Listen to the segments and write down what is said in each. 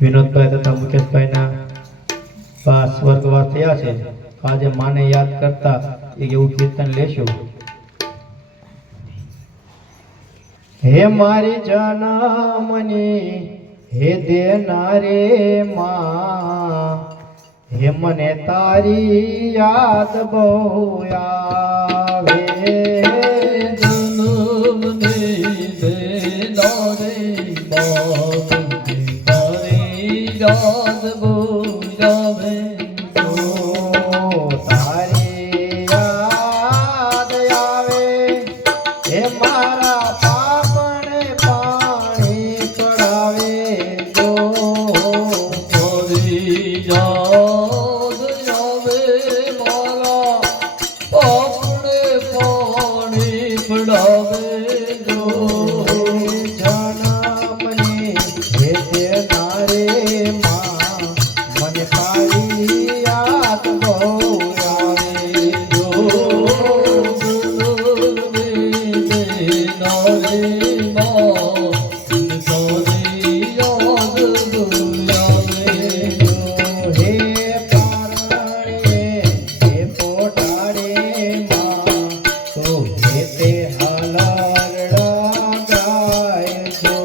વિનોદભાઈ તથા મુકેશભાઈના સ્વર્ગવાસ થયા છે. આજે માને યાદ કરતા એવું કીર્તન લેશું. હે મારી જનમની હે દેનારે માં, હે મને તારી યાદ બહુ આવે. જનમની દેનારે માં, તારી યાદ બહુ આવે. તારી યાદ આવે હે મારા પાપને પાણી પડાવે. જો તારી યાદ આવે મારા પાપને પાણી પડાવે. જો જનમની હે દેનારે માં, મને તારી યાદ બહુ આવે. જો હે પારણે હે પોટાડે માં, તો હે તે હાલરડા ગાય. જો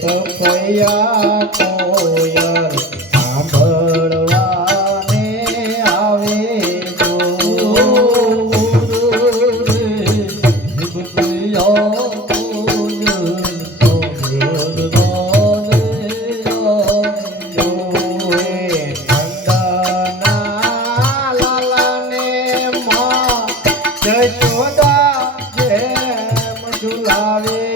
પપૈયા કોયલ સાંભળવાને આવે. નંદના લાલાને માં જશોદા જેમ ઝુલાવે.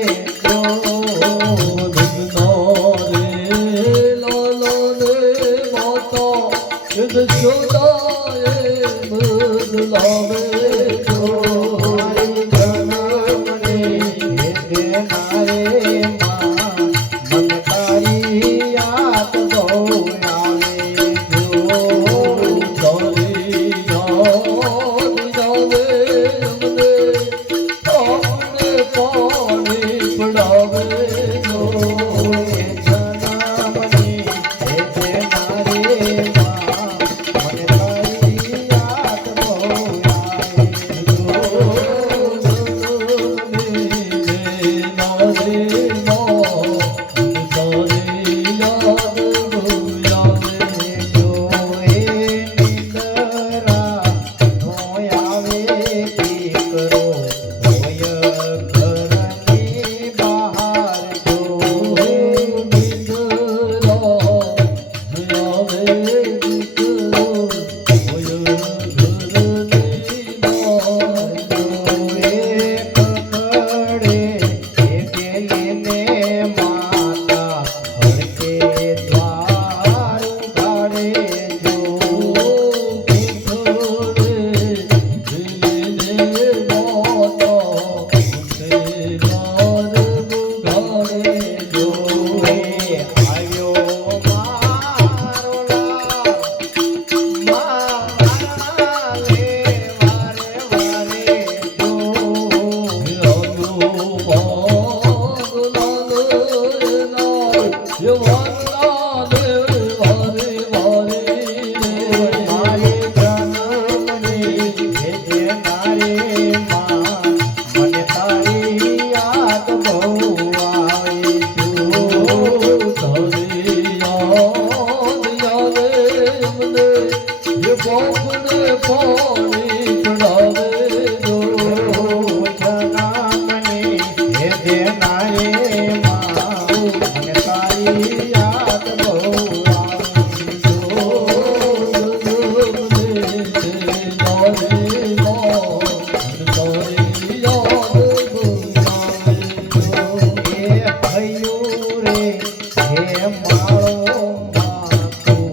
માળો માં તું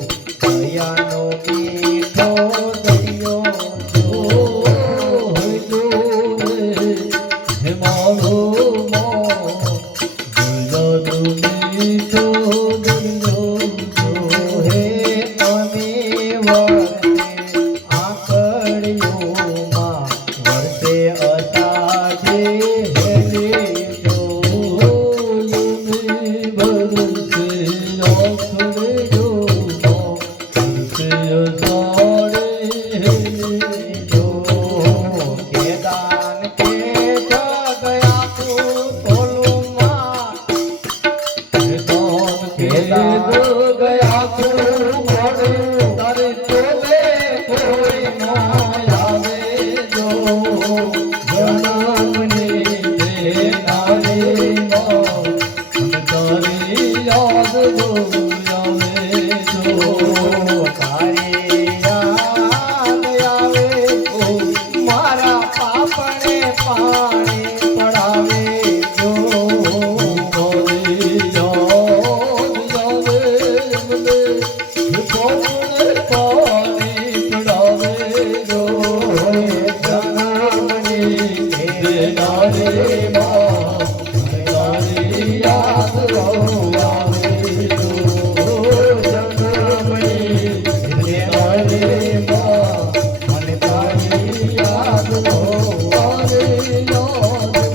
દયાનો મીઠો દરિયો પોપડે પાણી પડાવે જો જનમણી દેનારી માં તારી યાદ આવે જો જનમણી દેનારી માં મને તારી યાદ તારી યાદ